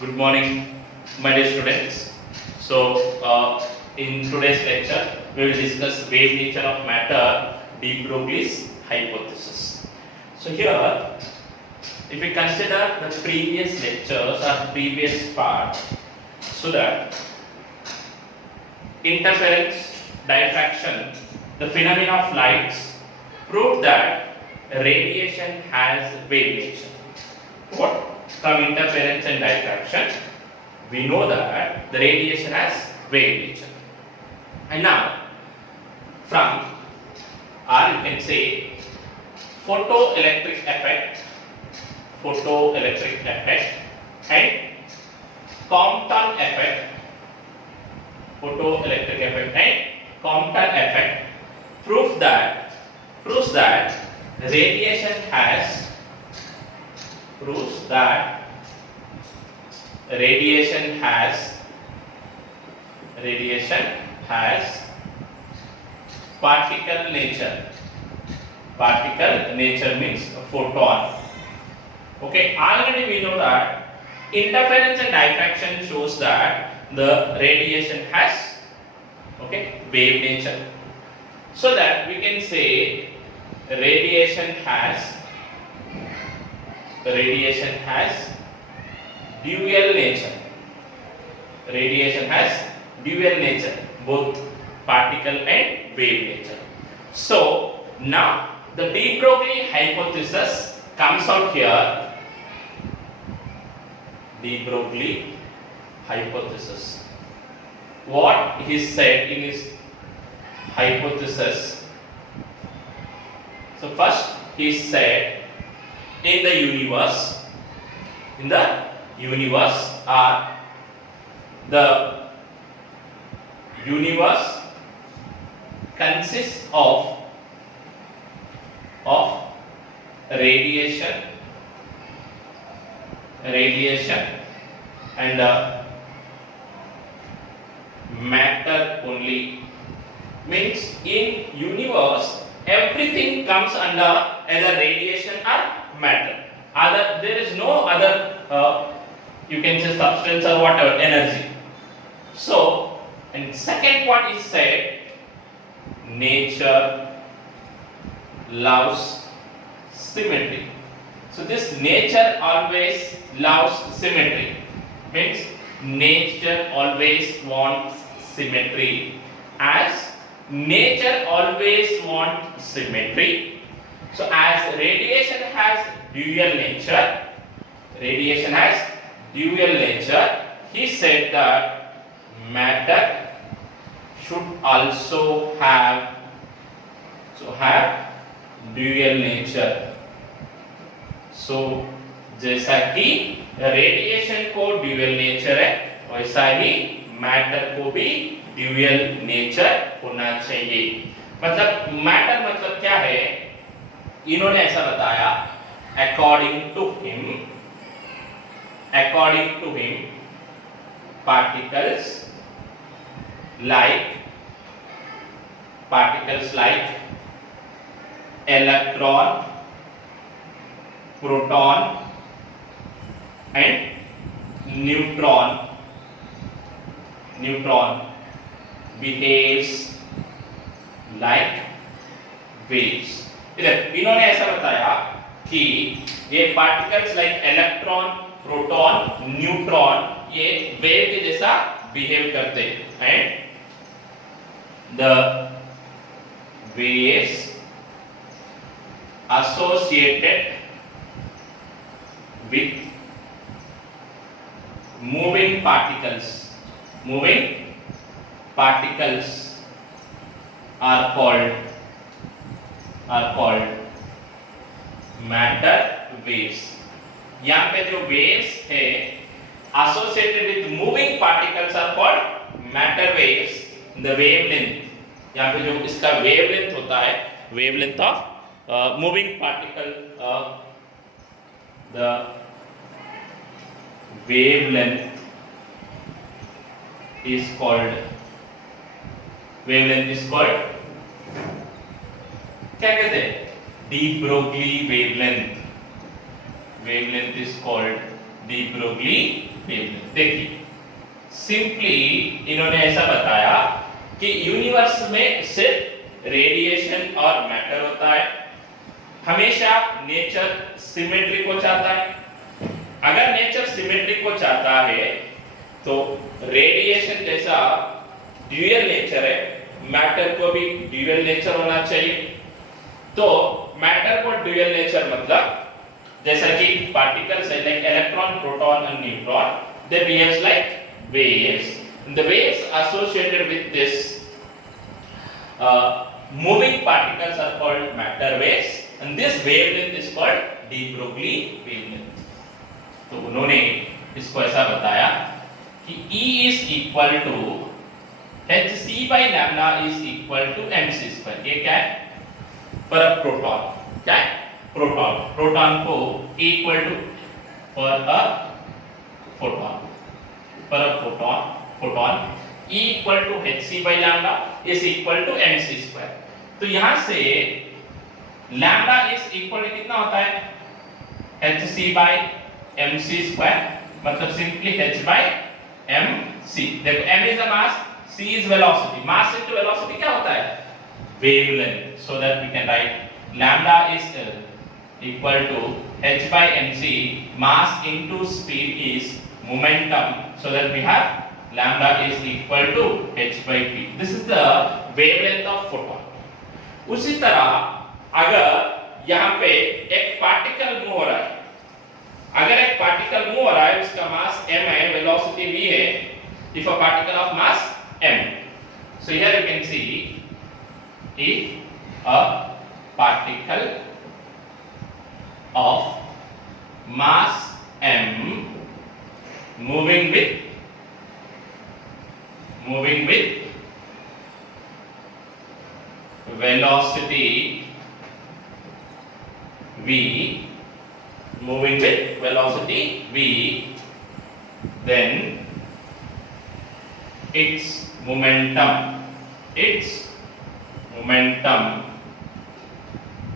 Good morning, my dear students. In today's lecture, we will discuss wave nature of matter, de Broglie's hypothesis. So, here, if we consider the previous lectures or previous part, so that interference, diffraction, the phenomena of lights prove that radiation has wave nature. What? From interference and diffraction, we know that the radiation has wave nature. And now, from, or you can say, photoelectric effect, and Compton effect, photoelectric effect and Compton effect proves that radiation has particle nature. Particle nature means a photon. Okay, already we know that interference and diffraction shows that the radiation has wave nature. So that we can say radiation has dual nature. Radiation has dual nature, both particle and wave nature. So now the de Broglie hypothesis comes out here. De Broglie hypothesis. What he said in his hypothesis. So first he said in the universe consists of radiation and matter only. Means in universe everything comes under either radiation or matter. There is no other you can say substance or whatever energy. So, and second point is said, nature loves symmetry. So this nature always loves symmetry. Means nature always wants symmetry. As nature always wants symmetry. So as radiation has dual nature, he said that matter should also have dual nature. So जैसा कि radiation को dual nature है, वैसा ही matter को भी dual nature होना चाहिए. मतलब मैटर मतलब क्या है, इन्होंने ऐसा बताया, according to him particles like electron, proton and neutron behaves like waves. इधर इन्होंने ऐसा बताया कि ये particles like electron, proton, neutron ये वेव के जैसा बिहेव करते हैं and the waves associated with moving particles are called matter waves. यहाँ पे जो waves है associated with moving particles are called matter waves. The wavelength, यहाँ पे जो इसका wavelength होता है, wavelength of moving particle, the wavelength is called क्या कहते हैं, de Broglie wavelength is called de Broglie wavelength. देखिए सिंपली इन्होंने ऐसा बताया कि यूनिवर्स में सिर्फ रेडिएशन और मैटर होता है, हमेशा नेचर सिमेट्री को चाहता है। अगर नेचर सिमेट्री को चाहता है तो रेडिएशन जैसा ड्यूअल नेचर है, मैटर को भी ड्यूअल नेचर होना चाहिए। तो मैटर को ड्यूअल नेचर मतलब जैसा कि पार्टिकल्स है like electron, proton and neutron, they behaves like waves. The waves associated with this moving particles are called matter waves, and this wavelength is called de Broglie wavelength. तो उन्होंने इसको ऐसा बताया कि E is equal to hc by lambda is equal to mc square। ये क्या है? For a proton, क्या है? प्रोटॉन, प्रोटॉन को equal to for a photon, for a photon E equal to hc by lambda is equal to mc square। तो यहां से lambda is equal to कितना होता है? hc by mc square, मतलब simply h by mc। देखो m is a mass, c is velocity, mass into velocity क्या होता है? wavelength। So that we can write lambda is equal to h by mc, mass into speed is momentum, so that we have lambda is equal to h by p। This is the wavelength of photon। उसी तरह अगर यहाँ पे एक particle move हो रहा है, अगर एक पार्टिकल मूव हो रहा है उसका मास m है, वेलोसिटी v है, if a particle of mass m, so here you can see if a particle of mass m moving with velocity v, moving with velocity v, then its momentum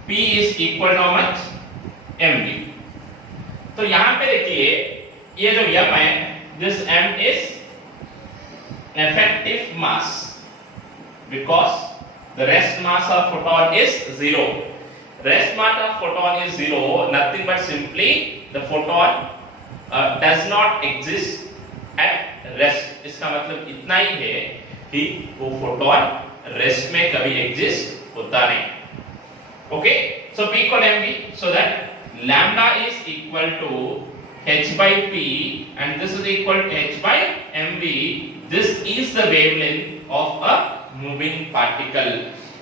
p is equal to how much? mv। तो यहां पे देखिए ये जो m है, this m is effective mass because the rest mass of photon is 0। rest mass of photon is 0, nothing but simply the photon does not exist at rest। इसका मतलब इतना ही है कि वो photon rest में कभी exist होता नहीं। okay, so p equal mv, so that lambda is equal to h by p and this is equal to h by mv। this is the wavelength of a moving particle।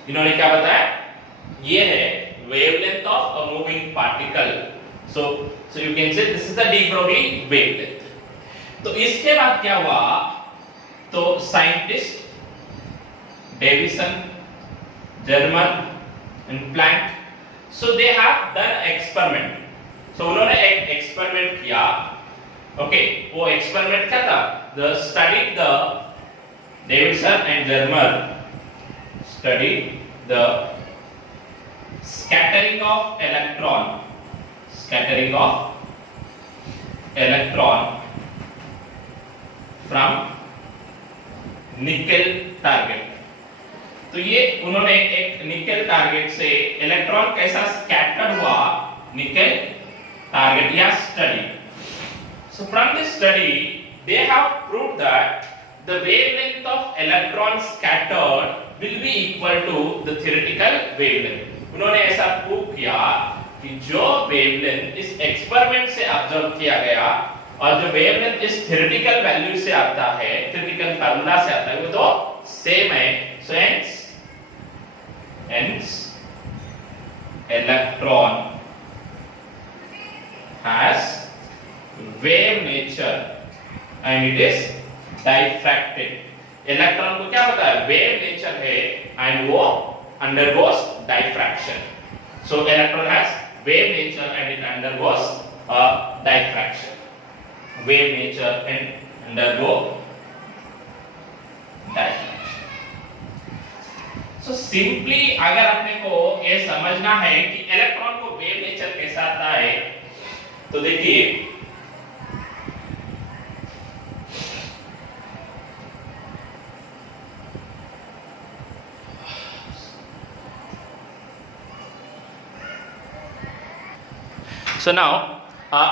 इन्होंने क्या बताया? ये है wavelength of a moving particle। so you can say this is the de Broglie wavelength। तो इसके बाद क्या हुआ? तो scientist Davisson, Germer and Planck, so they have done experiment। so उन्होंने एक एक्सपेरिमेंट किया। ओके, वो एक्सपेरिमेंट क्या था? the studied the Davidson and Germer studied the scattering of electron from nickel target. तो ये उन्होंने एक निकेल टारगेट से इलेक्ट्रॉन कैसा स्कैटर हुआ निकेल टारगेट या study. So from this study they have proved that the wavelength of electron scattered will be equal to the theoretical wavelength। उन्होंने ऐसा प्रूव किया कि जो वेवलेंथ इस एक्सपेरिमेंट से ऑब्जर्व किया गया और जो वेवलेंथ इस थ्योरेटिकल वैल्यू से आता है, थ्योरेटिकल फार्मूला से आता है, वो तो सेम है। सो hence electron has wave nature and it is diffracted। Electron को क्या बताया? वेव नेचर है एंड वो undergoes diffraction। so electron has wave nature and it undergoes diffraction। wave nature and undergo diffraction। so simply अगर अपने को ये समझना है कि इलेक्ट्रॉन को वेव नेचर कैसा आता है, तो देखिए So now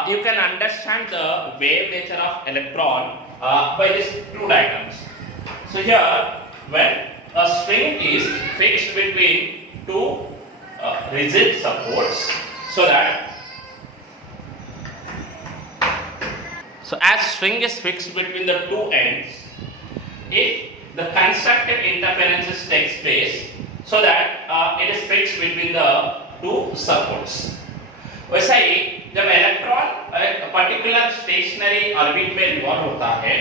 you can understand the wave nature of electron by these two diagrams. So here, when a string is fixed between two rigid supports, so as string is fixed between the two ends, if the constructive interferences takes place, so that it is fixed between the two supports. वैसा ही जब electron एक particular stationary orbit में revolve होता है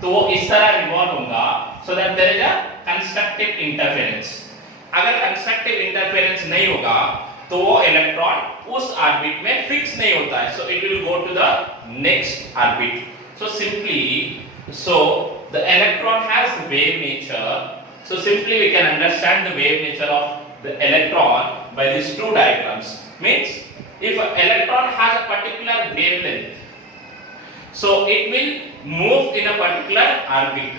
तो वो इस तरह रिवॉल्व होगा so that there is a constructive interference. अगर कंस्ट्रक्टिव इंटरफेरेंस नहीं होगा तो वो इलेक्ट्रॉन उस ऑर्बिट में फिक्स नहीं होता है, so it will go to the next orbit. So simply the electron has wave nature, so simply we can understand the wave nature of the electron by these two diagrams. Means if an electron has a particular wavelength, so it will move in a particular orbit.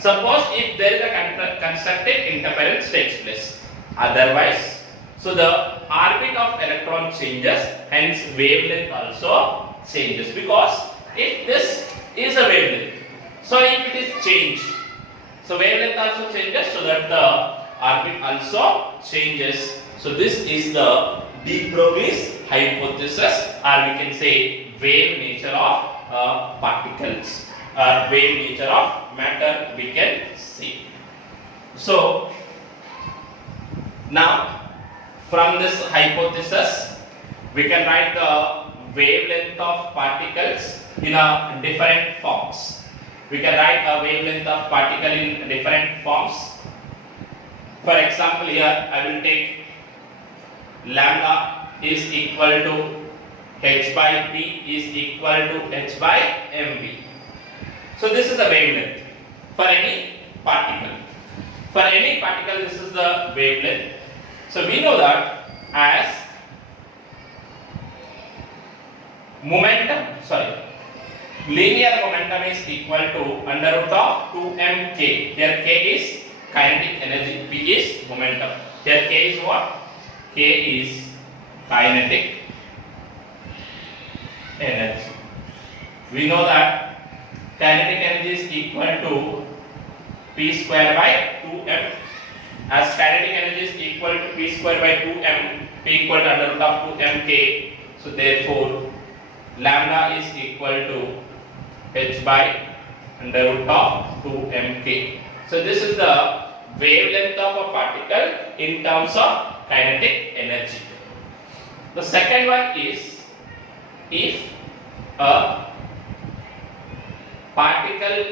Suppose if there is a constructive interference takes place, otherwise, so the orbit of electron changes, hence wavelength also changes, because if this is a wavelength, so if it is changed, so wavelength also changes, so that the orbit also changes. So this is the de Broglie's hypothesis, or we can say wave nature of particles, or wave nature of matter we can see. So now from this hypothesis we can write the wavelength of particles in a different forms. We can write a wavelength of particle in different forms. For example, here I will take lambda is equal to h by b is equal to h by mv. So this is the wavelength for any particle. For any particle, this is the wavelength. So we know that as linear momentum is equal to under root of 2mk. Here k is kinetic energy, p is momentum. Here k is what? K is kinetic energy. We know that kinetic energy is equal to p square by 2m. As kinetic energy is equal to p square by 2m, p equal to under root of 2mk. So therefore lambda is equal to h by under root of 2mk. So this is the wavelength of a particle in terms of kinetic energy. The second one is if a particle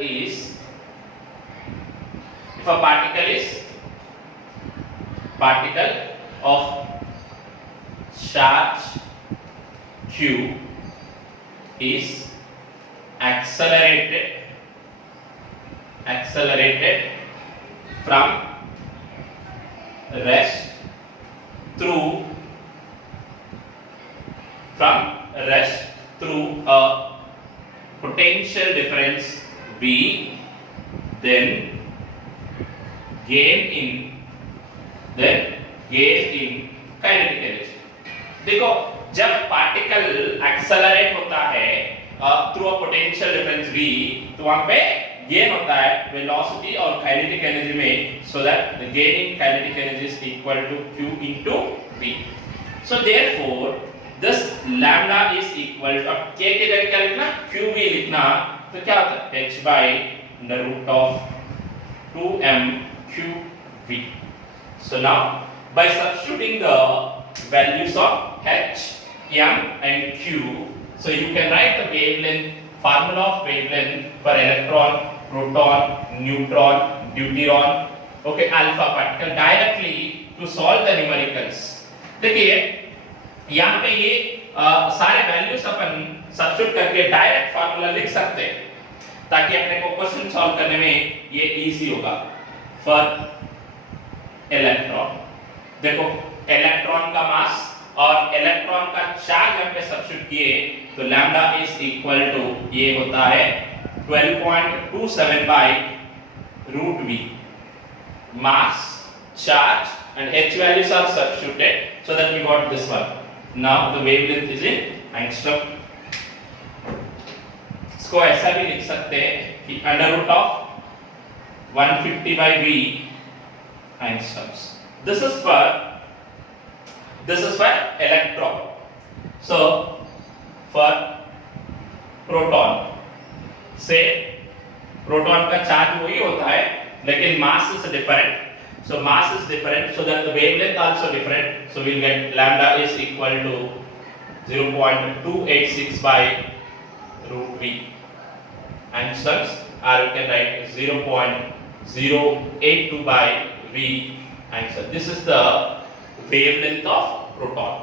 of charge q is accelerated from rest through a potential difference V, then gain in kinetic energy. देखो जब particle accelerate होता है through a potential difference v, तो वहां पे gain होता है velocity और काइनेटिक एनर्जी में, so that the gain in kinetic energy is equal to q into v. So therefore this lambda is equal to, अब k के जगह क्या लिखना, qv लिखना, तो क्या होता है h by the root of 2m qv. So now by substituting the values of h, m and q, so you can write the wavelength, formula of wavelength for electron, proton, neutron, deuteron, okay, alpha particle directly to solve the numericals. देखिए यहाँ पे ये सारे values अपन substitute करके direct formula लिख सकते हैं ताकि अपने को क्वेश्चन सॉल्व करने में ये इजी होगा. फॉर इलेक्ट्रॉन, देखो इलेक्ट्रॉन का मास और इलेक्ट्रॉन का चार्ज यहाँ पे सब्स्टिट्यूट किए तो लैम्डा इज इक्वल टू ये होता है 12.27 by root v. Mass, charge and h values are substituted, so that we got this one. Now the wavelength is in angstrom. इसको ऐसा भी लिख सकते हैं कि under root of 150 by v angstroms. This is for electron. So for proton, say proton का charge वही होता है लेकिन mass is different. So mass is different, so that the wavelength also different. So we'll get lambda is equal to 0.286 by root v angstroms, or you can write 0.082 by v angstrom. This is the wavelength of proton.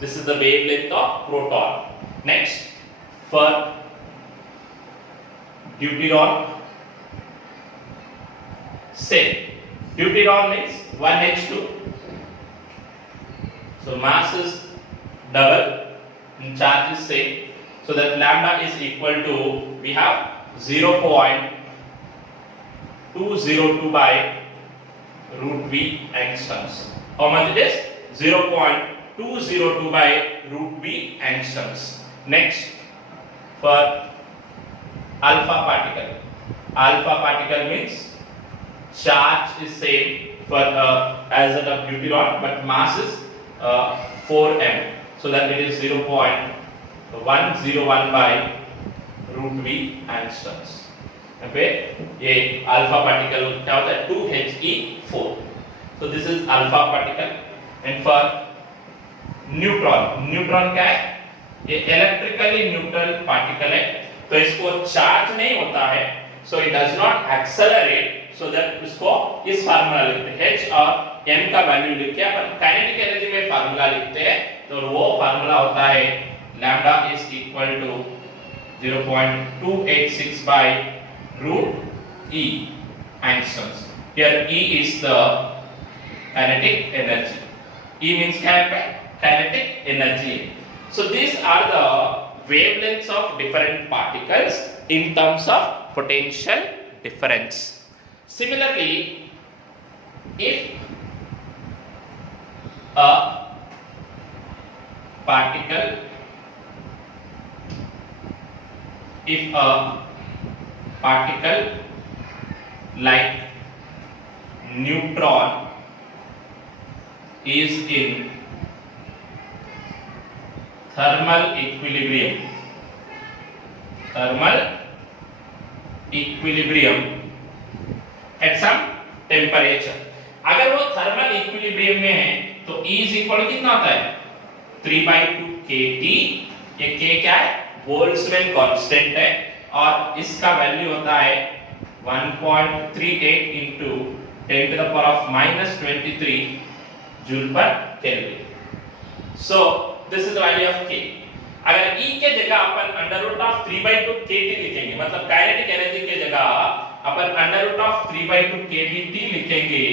This is the wavelength of proton. Next, for deuteron, same. Deuteron means 1h2. So mass is double and charge is same. So that lambda is equal to, we have 0.202 by root v angstroms. How much it is? 0.202 by root v angstroms. Next, for alpha particle. Alpha particle means charge is same for as in a deuteron, but mass is 4m. So that it is 0.101 by root v angstroms. Okay, ये alpha particle क्या होता है? 2He4. So this is alpha particle. And for neutron, neutron क्या है? ये electrically neutral particle है, तो इसको चार्ज नहीं होता है, so it does not accelerate, so that इसको इस फार्मूला लिखते हैं, h और m का वैल्यू लिख के अपन काइनेटिक एनर्जी में फार्मूला लिखते हैं, तो वो फार्मूला होता है lambda is equal to 0.286 by root e angstroms. Here e is the kinetic energy. E means kinetic energy. So these are the wavelengths of different particles in terms of potential difference. Similarly, if a particle like neutron is in thermal equilibrium at some temperature. अगर वो thermal equilibrium में है तो E is equal कितना होता है? 3/2 kT. ये K क्या है? बोल्ट्जमैन कांस्टेंट है और इसका वैल्यू होता है 1.38 into 10 to the power of -23 joule per Kelvin. So this is the value of K. अगर E के जगह अपन √3/2 kT लिखेंगे, मतलब काइनेटिक एनर्जी के जगह अपन √3/2 kT लिखेंगे,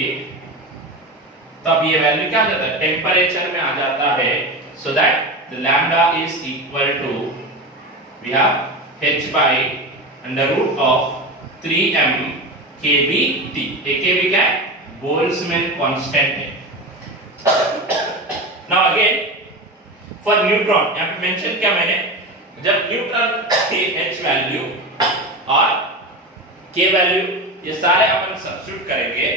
तब ये वैल्यू क्या आ जाता है? टेम्परेचर में आ जाता है. So that the lambda is equal to, we have h by √3m kBT. kB क्या है? बोल्ट्जमैन कांस्टेंट है. Now again for neutron, यहाँ पे मेंशन क्या मैंने, जब न्यूट्रॉन के h वैल्यू और k वैल्यू ये सारे अपन सब्स्टिट्यूट करेंगे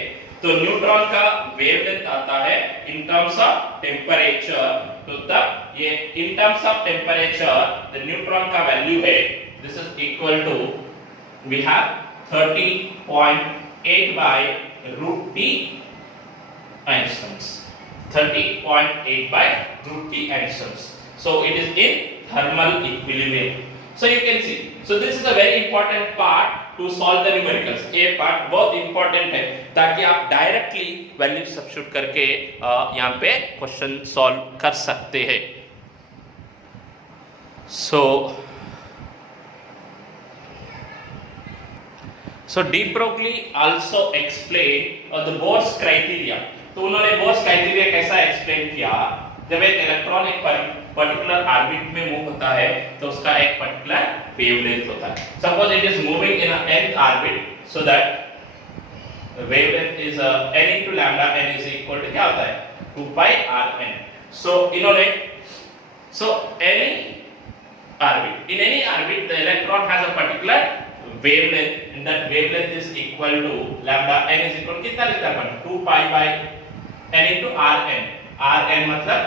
तो न्यूट्रॉन का वेवलेंथ आता है इन टर्म्स ऑफ टेम्परेचर. तो तब ये in terms of temperature the neutron का वैल्यू है, this is equal to, we have 30.8 by root t angstroms. 30.8 by root t angstroms. So it is in thermal equilibrium. So you can see. So this is a very important part to solve the numericals. ये part बहुत important है ताकि आप directly value substitute करके यहाँ पे question solve कर सकते हैं. So de Broglie also explained the Bohr's criteria. तो उन्होंने Bohr's criteria कैसा एक्सप्लेन किया? जब एक इलेक्ट्रॉन एक पर्टिकुलर ऑर्बिट में मूव होता है तो उसका एक पर्टिकुलर वेवलेंथ होता है. Suppose it is moving in a nth orbit, so that wavelength is n into lambda n is equal to क्या होता है? 2 pi rn. सो इन्होंने So any orbit, in any orbit, the electron has a particular wavelength, and that wavelength is equal to lambda n is equal to कितना लिखता है 2 pi by n into rn. rn मतलब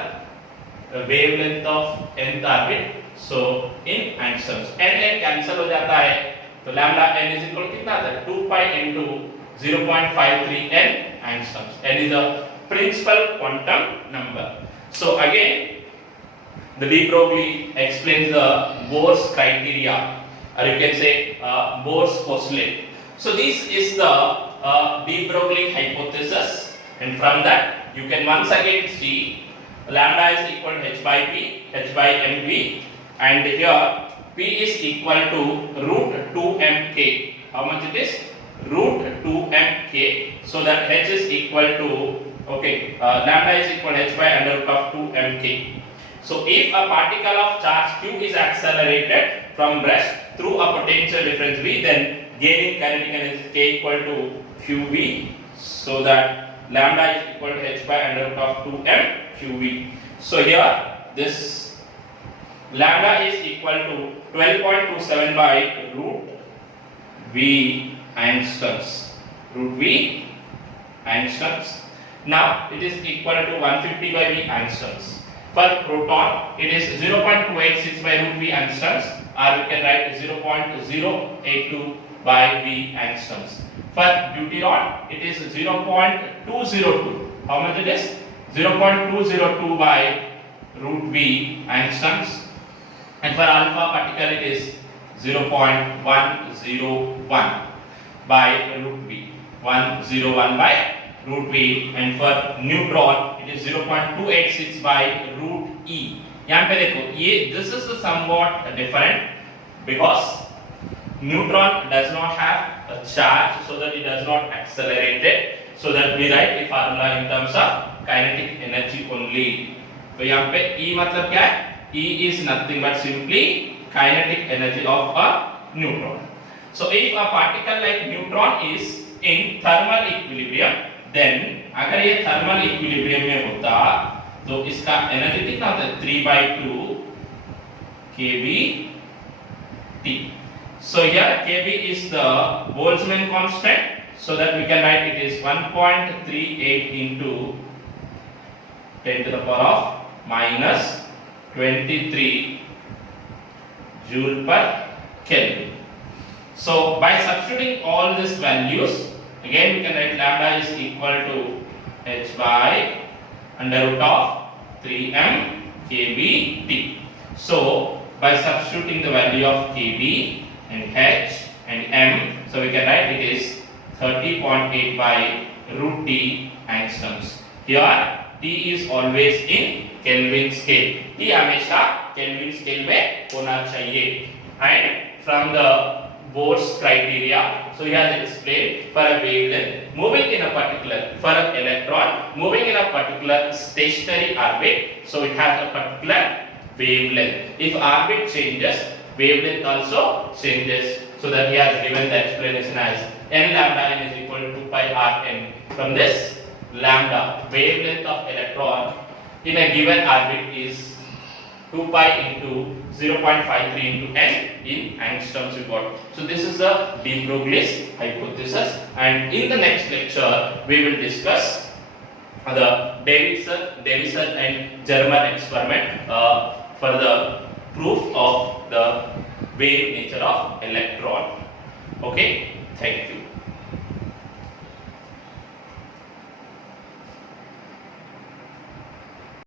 wavelength of nth orbit. So in angstroms, n cancel हो जाता है, तो lambda n is equal to कितना आता है 2 pi into 0.53 n angstroms. N is a principal quantum number. So again, the de Broglie explains the Bohr's criteria, or you can say Bohr's postulate. So this is the de Broglie hypothesis, and from that you can once again see lambda is equal to h by p, h by mv, and here p is equal to root 2mk. How much it is? Root 2mk. So that h is equal to lambda is equal to h by under root of 2mk. So if a particle of charge q is accelerated from rest through a potential difference v, then gaining kinetic energy k equal to qv, so that lambda is equal to h by under root of 2m qv. So here this lambda is equal to 12.27 by root v angstroms. Root v angstroms. Now it is equal to 150 by v angstroms. For proton, it is 0.286 by root v angstroms, or we can write 0.082 by v angstroms. For deuteron, it is 0.202. How much it is? 0.202 by root v angstroms. And for alpha particle, it is 0.101 by root v. 101 by root v. And for neutron, it is 0.286 by root e. यहाँ पे देखो ये this is somewhat different because neutron does not have a charge, so that it does not accelerate it, so that we write the formula in terms of kinetic energy only. तो यहाँ पे E मतलब क्या है? E is nothing but simply kinetic energy of a neutron. So if a particle like neutron is in thermal equilibrium, then अगर ये thermal equilibrium में होता तो इसका एनर्जी कितना होता है 3/2 kBT. So here kB is the Boltzmann constant, so that we can write it is 1.38 into 10 to the power of minus 23 joule per Kelvin. So by substituting all these values, again we can write lambda is equal to h by under root of 3m kBT. So by substituting the value of kB and h and m, so we can write it is 30.8 by root t angstroms. Here t is always in Kelvin scale. t हमेशा Kelvin scale में होना चाहिए. And from the Bohr's criteria, so he has explained for a wavelength moving in a particular, for an electron moving in a particular stationary orbit, so it has a particular wavelength. If orbit changes, wavelength also changes, so that he has given the explanation as n lambda n is equal to 2 pi rn. From this lambda, wavelength of electron in a given orbit is 2 pi into 0.53 into n in angstroms we got. So this is the de Broglie's hypothesis, and in the next lecture we will discuss the Davison and German experiment for the proof of the wave nature of electron. Okay, thank you.